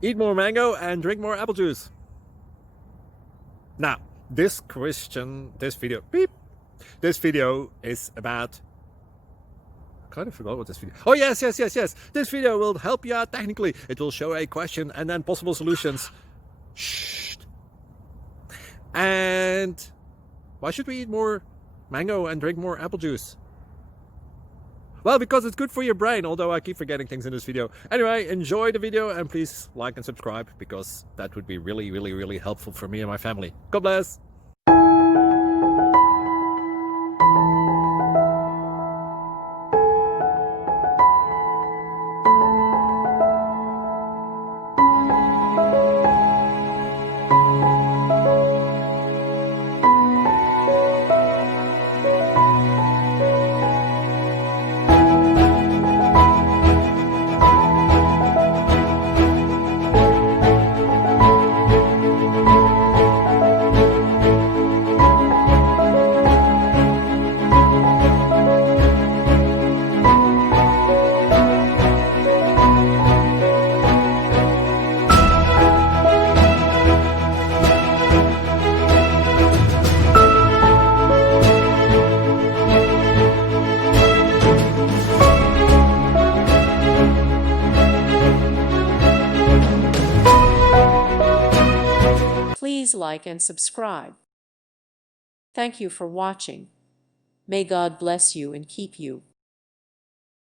Eat more mango and drink more apple juice. Now, this video is about, I kind of forgot what this video. Oh, yes. This video will help you out technically. It will show a question and then possible solutions. Shh. And why should we eat more mango and drink more apple juice? Well, because it's good for your brain, although I keep forgetting things in this video. Anyway, enjoy the video and please like and subscribe, because that would be really helpful for me and my family. God bless! Please like and subscribe. Thank you for watching. May God bless you and keep you.